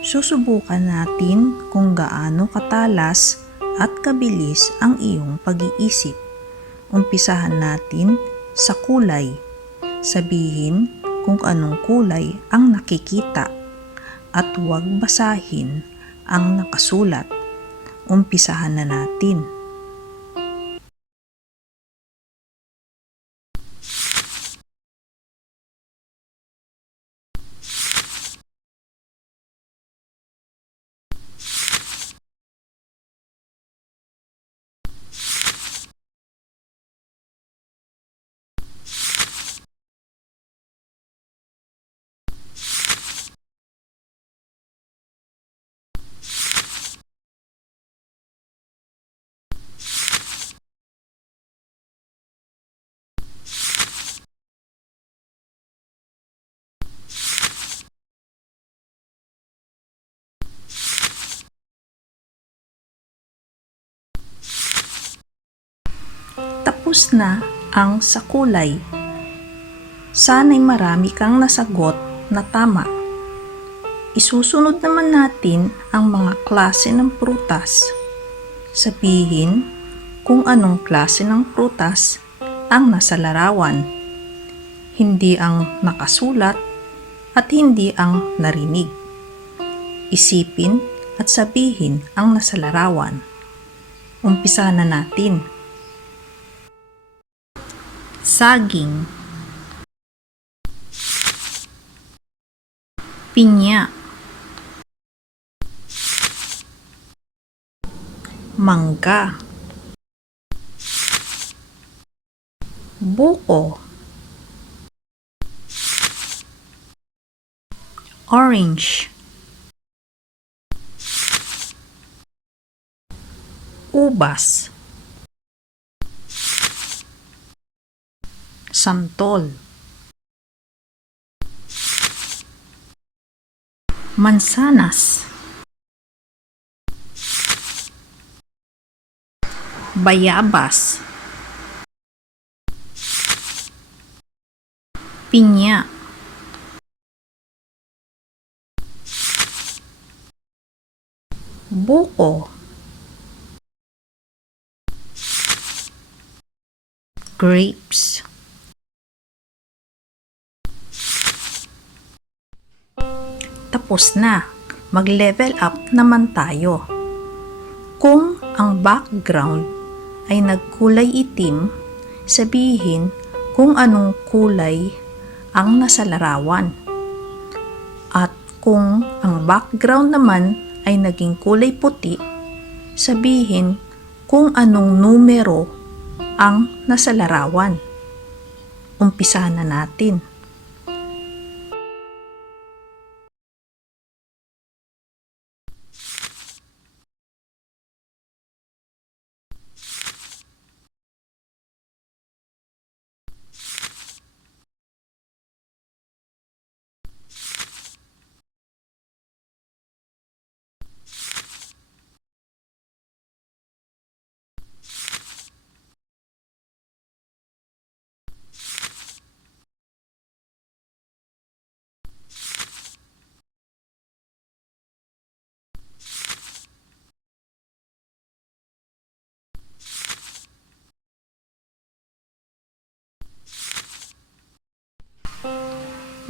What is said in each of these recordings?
Susubukan natin kung gaano katalas at kabilis ang iyong pag-iisip. Umpisahan natin sa kulay. Sabihin kung anong kulay ang nakikita at huwag basahin ang nakasulat. Umpisahan na natin. Tapos na ang sa kulay. Sana'y marami kang nasagot na tama. Isusunod naman natin ang mga klase ng prutas. Sabihin kung anong klase ng prutas ang nasa larawan. Hindi ang nakasulat at hindi ang narinig. Isipin at sabihin ang nasa larawan. Umpisa na natin. Saging, pinya, mangga, buko, orange, ubas, santol, mansanas, bayabas, pinya, buko, grapes, tapos na. Mag-level up naman tayo. Kung ang background ay nagkulay itim, sabihin kung anong kulay ang nasa larawan. At kung ang background naman ay naging kulay puti, sabihin kung anong numero ang nasa larawan. Umpisahan na natin.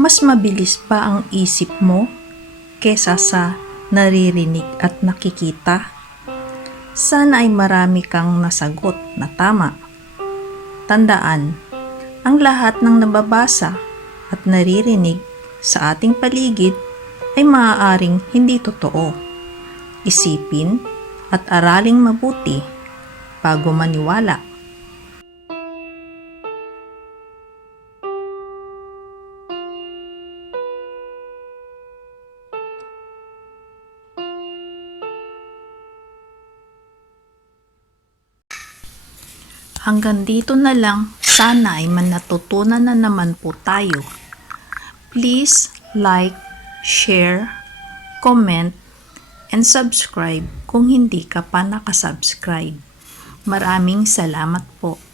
Mas mabilis ba ang isip mo kesa sa naririnig at nakikita? Sana ay marami kang nasagot na tama. Tandaan, ang lahat ng nababasa at naririnig sa ating paligid ay maaaring hindi totoo. Isipin at araling mabuti bago maniwala. Hanggang dito na lang, sana ay natutunan na naman po tayo. Please like, share, comment, and subscribe kung hindi ka pa nakasubscribe. Maraming salamat po.